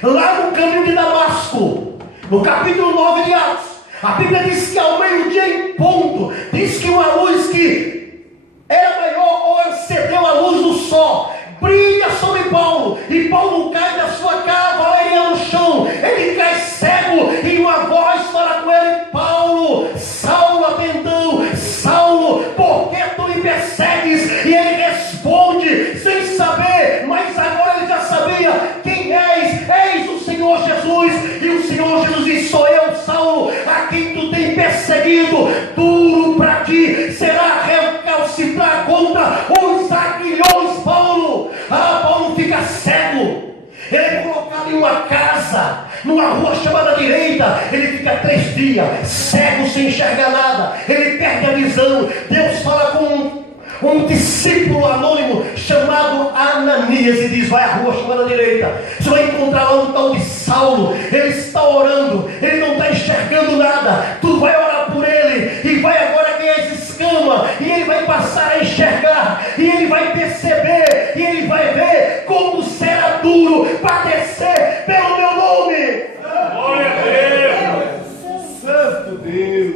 lá no caminho de Damasco, no capítulo 9 de Atos, a Bíblia diz que ao meio-dia em ponto, diz que uma luz que era maior ou excedeu a luz do sol, brilha sobre Paulo, e Paulo cai da sua cavalaria no chão, ele cai cego, e uma voz fala com ele: Paulo, Saulo, atendão, Saulo, por que tu me persegues? E ele responde sem saber, mas agora ele já sabia: quem és? Eis o Senhor Jesus. E o Senhor Jesus diz: sou eu, Saulo, a quem tu tem perseguido. Duro para ti será recalcitrar contra os aguilhões, Paulo. Paulo fica cego. Ele é colocado em uma casa, numa rua chamada direita. Ele fica 3 dias cego, sem enxergar nada. Ele perde a visão. Deus fala com um discípulo anônimo chamado Ananias e diz: vai à rua chamada direita, você vai encontrar lá um tal de Saulo. Ele está orando, ele não está enxergando nada. Tu vai orar por ele e vai agora ganhar essa escama, e ele vai passar a enxergar, e ele vai perceber, e ele vai ver como será duro padecer pelo meu nome. Glória a Deus, santo Deus.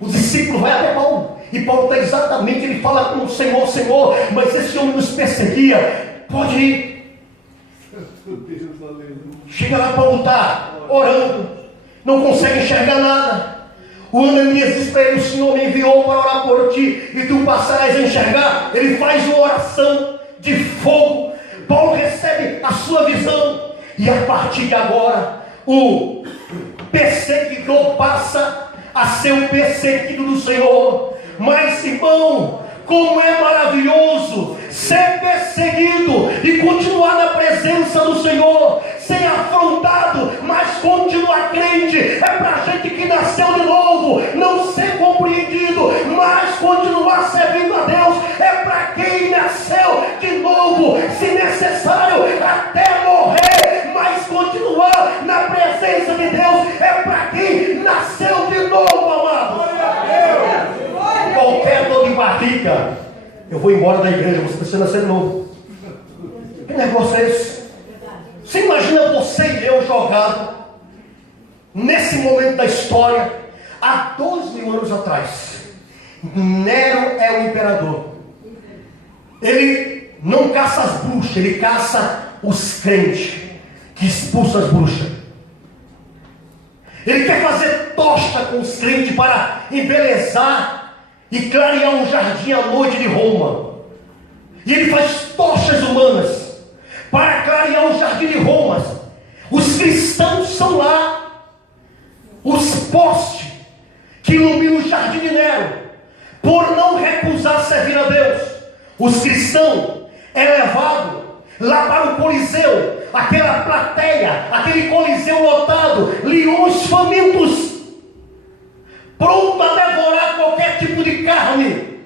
O discípulo vai até Paulo, e Paulo está exatamente, ele fala com o Senhor: Senhor, mas esse homem nos perseguia, pode ir. Chega lá, Paulo está orando, não consegue enxergar nada. O Ananias diz para ele: o Senhor me enviou para orar por ti, e tu passarás a enxergar. Ele faz uma oração de fogo. Paulo recebe a sua visão, e a partir de agora o perseguidor passa a ser o perseguido do Senhor. Mas, irmão, como é maravilhoso ser perseguido e continuar na presença do Senhor, ser afrontado, mas continuar crente. É para gente que nasceu de novo, não ser compreendido, mas continuar servindo a Deus. É para quem nasceu de novo, se necessário até morrer, mas continuar na presença de Deus. É para quem nasceu de novo, amado. Qualquer dor de barriga, eu vou embora da igreja, você precisa nascer de novo. Que negócio é esse? Você imagina você e eu jogado nesse momento da história, há 2.000 anos atrás. Nero é o imperador. Ele não caça as bruxas, ele caça os crentes, que expulsa as bruxas. Ele quer fazer tocha com os crentes para embelezar e clarear um jardim à noite de Roma. E ele faz tochas humanas para clarear o jardim de Roma. Os cristãos são lá, os postes que iluminam o jardim de Nero, por não recusar servir a Deus. Os cristãos é levado lá para o Coliseu, aquela plateia, aquele Coliseu lotado, leões famintos, pronto a devorar qualquer tipo de carne,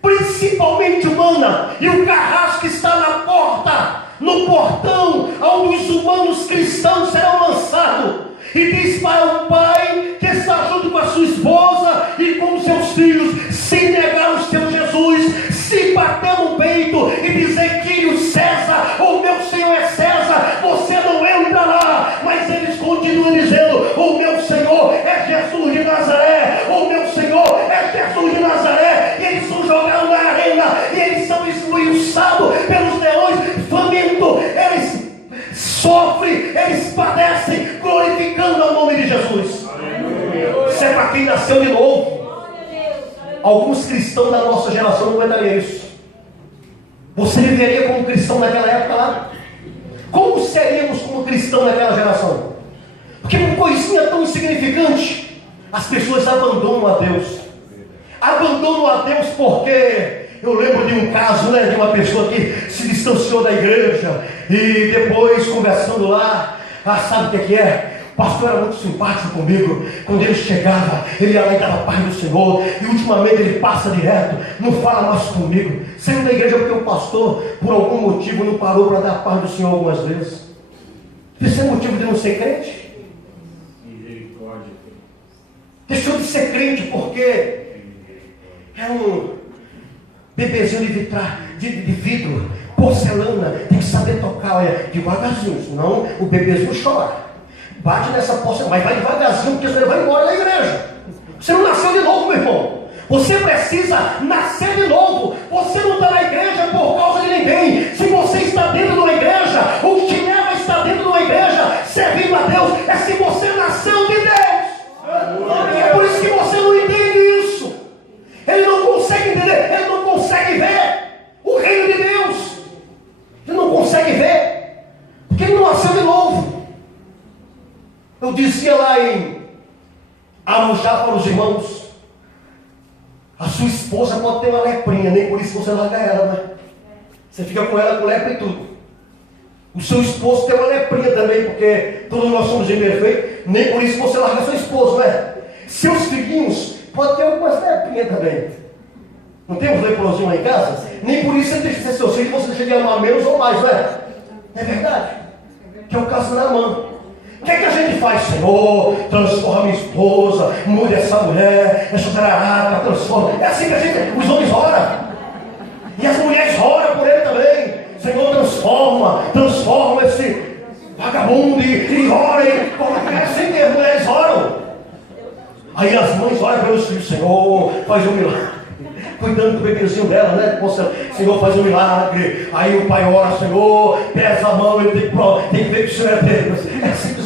principalmente humana, e o carrasco está na porta, no portão, onde os humanos cristãos serão lançados. E diz para o pai que está junto com a sua esposa e com os seus filhos: se negar o seu Jesus, se bater no peito e dizer que o César, o meu Senhor é César, você não entra lá. Mas eles continuam dizendo: o meu Senhor é Jesus de Nazaré, o meu Senhor é Jesus de Nazaré. E eles são jogados na arena, e eles são esmiuçados pelos leões famintos. Eles Jesus. Isso é para quem nasceu de novo. Alguns cristãos da nossa geração não aguentariam isso. Você viveria como cristão naquela época lá? Como seríamos como cristão naquela geração? Porque uma coisinha tão insignificante, as pessoas abandonam a Deus. Abandonam a Deus porque eu lembro de um caso, né, de uma pessoa que se distanciou da igreja e depois conversando lá, sabe o que é? O pastor era muito simpático comigo. Quando ele chegava, ele ia lá e dava paz do Senhor. E ultimamente ele passa direto, não fala mais comigo. Saiu da igreja porque o pastor, por algum motivo, não parou para dar paz do Senhor algumas vezes. Isso é motivo de não ser crente? Misericórdia. Deixou de ser crente porque é um bebezinho de vidro, porcelana, tem que saber tocar, olha, devagarzinho, senão o bebezinho chora. Bate nessa porcelana, mas vai devagarzinho, porque você vai embora da igreja. Você não nasceu de novo, meu irmão. Você precisa nascer de novo. Você não está na igreja por causa de ninguém. Se você está dentro de uma igreja, o que te leva a estar dentro de uma igreja, servindo a Deus, é se você nasceu de Deus. É por isso que você não entende isso. Ele não consegue entender, ele não consegue ver o reino de Deus. Ele não consegue ver, porque ele não nasceu de novo. Eu dizia lá em Arujá para os irmãos, a sua esposa pode ter uma leprinha, nem por isso você larga ela, né? Você fica com ela com lepra e tudo. O seu esposo tem uma leprinha também, porque todos nós somos imperfeitos, nem por isso você larga seu esposo, né? Seus filhinhos podem ter algumas leprinhas também. Não tem uns leprosinhos lá em casa? Nem por isso você deixa de ser seu filho, você deixa de amar menos ou mais, não é? É verdade? Que é o caso da Naamã. O que é que a gente faz, Senhor? Transforma minha esposa, muda essa mulher, essa tarará, transforma. É assim que a gente, os homens oram. E as mulheres oram por ele também. Senhor, transforma esse vagabundo e ora. É assim que as mulheres oram. Aí as mães oram pelos filhos, Senhor, faz um milagre. Cuidando do bebezinho dela, né? Senhor, faz um milagre. Aí o pai ora, Senhor, pesa a mão, ele tem que ver que o Senhor é Deus. É assim que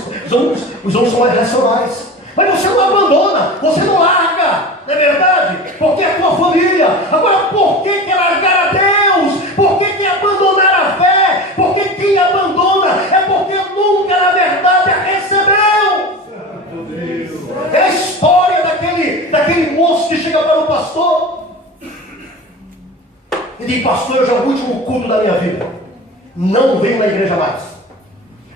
os homens são mais racionais. Mas você não abandona, você não larga, não é verdade? Porque é a tua família. Agora, por que largar a Deus? Por que abandonar a fé? Porque quem abandona é porque nunca, na verdade, a recebeu. É a história daquele moço que chega para o pastor e diz: pastor, hoje é o último culto da minha vida, não venho na igreja mais.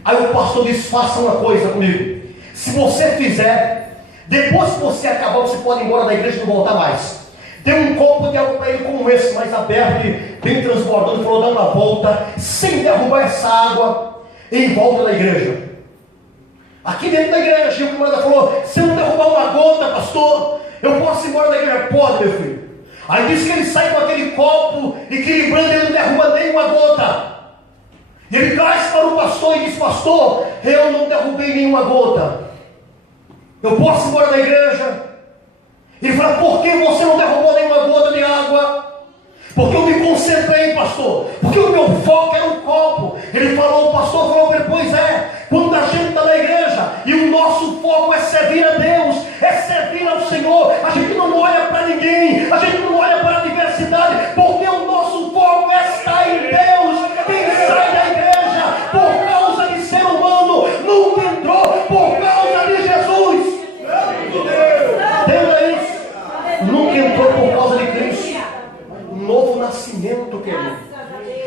Aí o pastor diz: faça uma coisa comigo, se você fizer, depois que você acabar, você pode ir embora da igreja e não voltar mais. Deu um copo de água para ele como esse, mais aberto e bem transbordando, falou: dando a volta, sem derrubar essa água, em volta da igreja. Aqui dentro da igreja, o camarada falou: se eu não derrubar uma gota, pastor, eu posso ir embora da igreja? Pode, meu filho. Aí disse que ele sai com aquele copo, equilibrando, ele não derruba nenhuma gota. Ele traz para o pastor e diz: pastor, eu não derrubei nenhuma gota, eu posso ir embora da igreja? Ele fala: por que você não derrubou nenhuma gota de água? Porque eu me concentrei, pastor, porque o meu foco era um copo. Ele falou, o pastor falou para ele: pois é, quando a gente está na igreja e o nosso foco é servir a Deus, é servir ao Senhor, a gente não olha para ninguém, a gente não olha para a diversidade, porque o nosso foco é estar em Deus. Quem sai da igreja por causa de ser humano nunca entrou por causa de Jesus. Entenda isso. Nunca entrou por causa de Cristo. Novo nascimento, querido.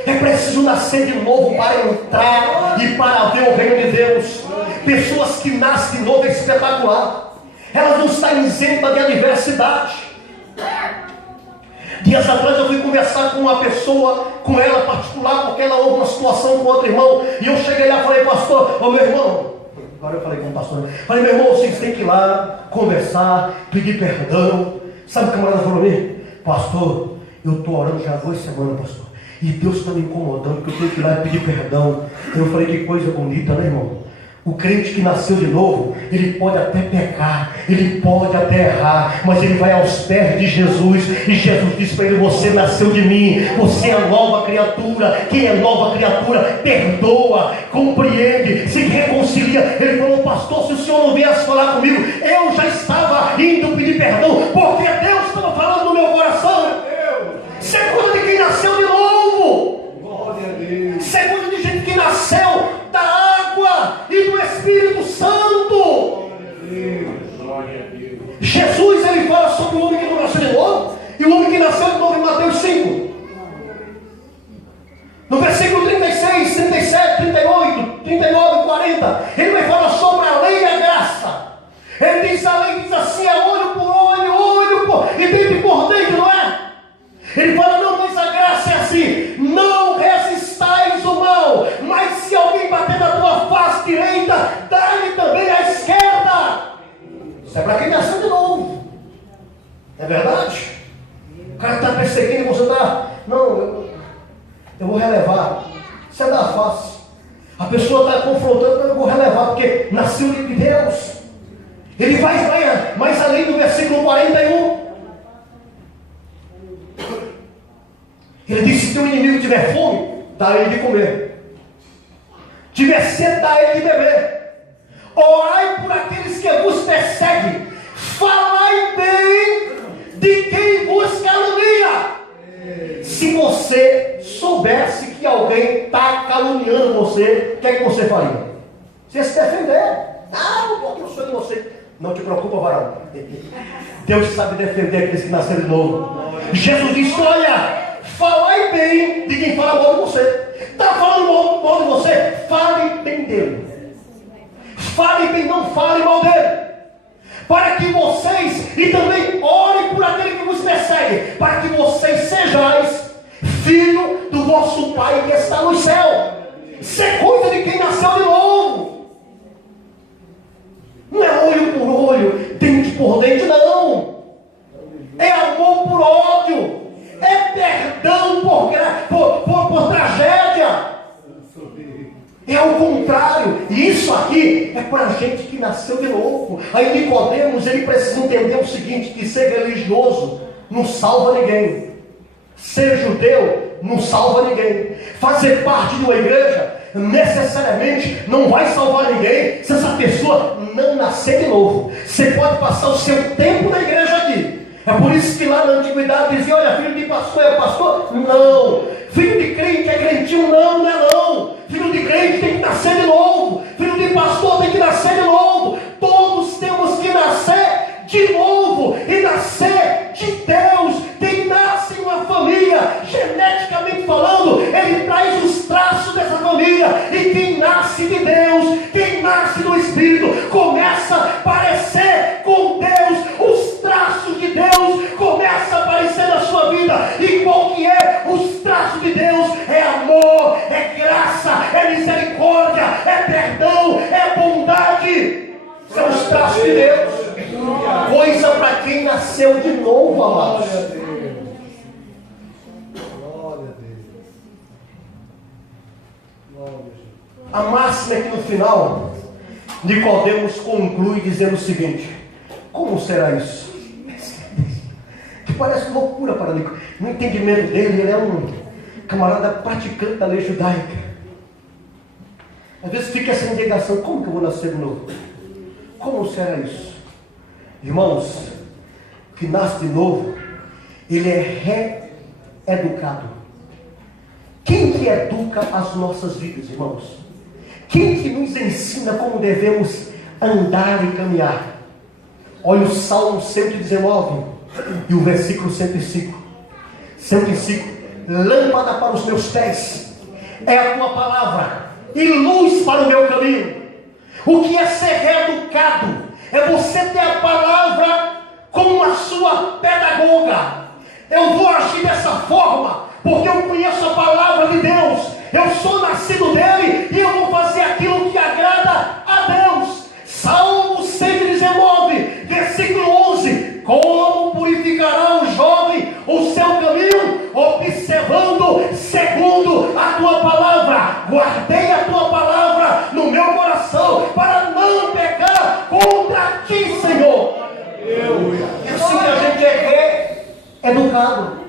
É preciso nascer de novo para entrar e para ver o reino de Deus. Pessoas que nascem de novo é espetacular. Elas não estão isentas de adversidade. Dias atrás eu fui conversar com uma pessoa, com ela particular, porque ela houve uma situação com outro irmão. E eu cheguei lá e falei: pastor, ô meu irmão. Agora eu falei com o pastor. Falei: meu irmão, vocês têm que ir lá, conversar, pedir perdão. Sabe o que o camarada falou a mim? Pastor, eu estou orando já há 2 semanas, pastor, e Deus está me incomodando, porque eu tenho que ir lá e pedir perdão. Eu falei: que coisa bonita, né, irmão? O crente que nasceu de novo, ele pode até pecar, ele pode até errar, mas ele vai aos pés de Jesus, e Jesus diz para ele: você nasceu de mim, você é nova criatura. Quem é nova criatura, perdoa, compreende, se reconcilia. Ele falou: pastor, se o senhor não viesse falar comigo, eu já estava indo pedir perdão, porque Deus estava falando no meu coração. Isso é coisa de quem nasceu de novo. Isso é coisa de gente que nasceu da água e do Espírito Santo. Jesus, ele fala sobre o homem que não nasceu de novo, e o homem que nasceu de novo em Mateus 5. No versículo 36, 37, 38, 39, 40, ele vai falar sobre a lei e a graça. Ele diz: a lei diz assim, é olho por olho, e dente por dente, não é? Ele fala: não, mas a graça é assim: não resistais o mal, mas se alguém bater na tua face direita, dá-lhe também a esquerda. Isso é para quem nasceu de novo. É verdade? O cara está perseguindo e você está: não, eu vou relevar. Isso é da face. A pessoa está confrontando: eu vou relevar, porque nasceu de Deus. Ele vai mais além do versículo 41. Ele disse: se teu inimigo tiver fome, dá ele de comer. Tiver sede, dá ele de beber. Orai por aqueles que vos perseguem. Falai bem de quem vos calunia. Se você soubesse que alguém está caluniando você, o que é que você faria? Você ia se defender. Não, eu sou de você. Não te preocupa, varão. Deus sabe defender aqueles que nasceram de novo. Jesus disse: olha, falai bem de quem fala mal de você. Está falando mal de você? Fale bem dele. Fale bem, não fale mal dele. Para que vocês, e também orem por aquele que vos persegue, para que vocês sejais filho do vosso Pai que está no céu. Isso é coisa de quem nasceu de novo. Não é olho por olho, dente por dente, não. É amor por ódio. É perdão por tragédia. É o contrário. E isso aqui é para a gente que nasceu de novo. Aí Nicodemos, ele precisa entender o seguinte: que ser religioso não salva ninguém. Ser judeu não salva ninguém. Fazer parte de uma igreja necessariamente não vai salvar ninguém se essa pessoa não nascer de novo. Você pode passar o seu tempo na igreja aqui. É por isso que lá na antiguidade dizia: olha, filho de pastor é pastor? Não. Filho de crente é crentinho? Não, não é não. Filho de crente tem que nascer de novo. Filho de pastor tem que nascer de novo. Todos temos que nascer de novo. E nascer de Deus. Quem nasce em uma família, geneticamente falando, ele traz os traços dessa família. E quem nasce de Deus, quem nasce do Espírito, começa a parecer com Deus. Os traços de Deus começam a aparecer na sua vida. E qual que é os traços de Deus? É amor, é graça, é misericórdia, é perdão, é bondade. São os traços de Deus. Coisa para quem nasceu de novo, amados. A máxima é que no final Nicodemos conclui dizendo o seguinte: como será isso? Que parece loucura para Nicodemos. No entendimento dele, ele é um camarada praticante da lei judaica. Às vezes fica essa indagação: como que eu vou nascer de novo? Como será isso? Irmãos, o que nasce de novo, ele é reeducado. Quem que educa as nossas vidas, irmãos? Quem que nos ensina como devemos andar e caminhar? Olha o Salmo 119 e o versículo 105. 105. Lâmpada para os meus pés é a tua palavra e luz para o meu caminho. O que é ser reeducado? É você ter a palavra como a sua pedagoga. Eu vou agir dessa forma porque eu conheço a palavra de Deus. Eu sou nascido dele e eu vou fazer aquilo que agrada a Deus. Salmo 119, versículo 11. Como purificará o jovem o seu caminho? Observando segundo a tua palavra. Guardei a tua palavra no meu coração avivado.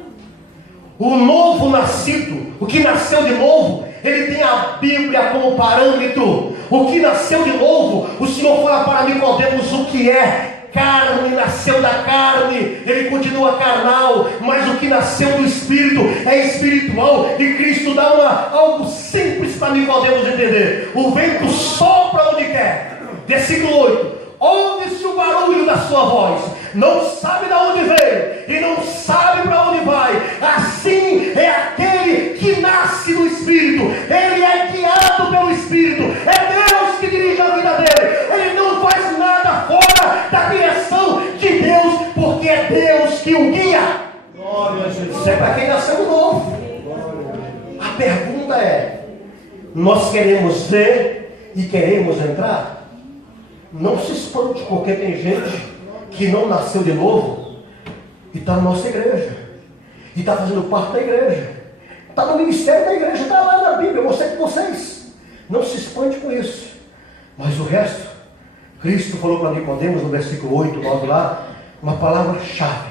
O novo nascido, o que nasceu de novo, ele tem a Bíblia como parâmetro. O que nasceu de novo, o Senhor fala para Nicodemos o que é. Carne nasceu da carne, ele continua carnal, mas o que nasceu do Espírito é espiritual. E Cristo dá algo simples para Nicodemos entender. O vento sopra onde quer. Versículo 8: ouve-se o barulho da sua voz, não sabe de onde veio e não sabe para onde vai. Assim é aquele que nasce do Espírito. Ele é guiado pelo Espírito. É Deus que dirige a vida dele. Ele não faz nada fora da direção de Deus, porque é Deus que o guia. Glória a Jesus. Isso é para quem nasceu de novo. A pergunta é: nós queremos ver e queremos entrar? Não se espante, porque tem gente que não nasceu de novo e está na nossa igreja, e está fazendo parte da igreja, está no ministério da igreja, está lá na Bíblia. Eu mostrei com vocês. Não se espante com isso. Mas o resto, Cristo falou para Nicodemos no versículo 8, 9 lá, uma palavra-chave: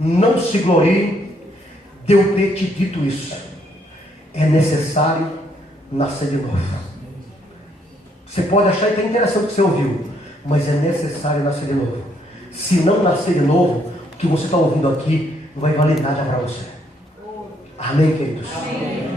não se glorie de eu ter te dito isso. É necessário nascer de novo. Você pode achar que é interessante o que você ouviu, mas é necessário nascer de novo. Se não nascer de novo, o que você está ouvindo aqui não vai valer nada para você. Amém, queridos? Amém.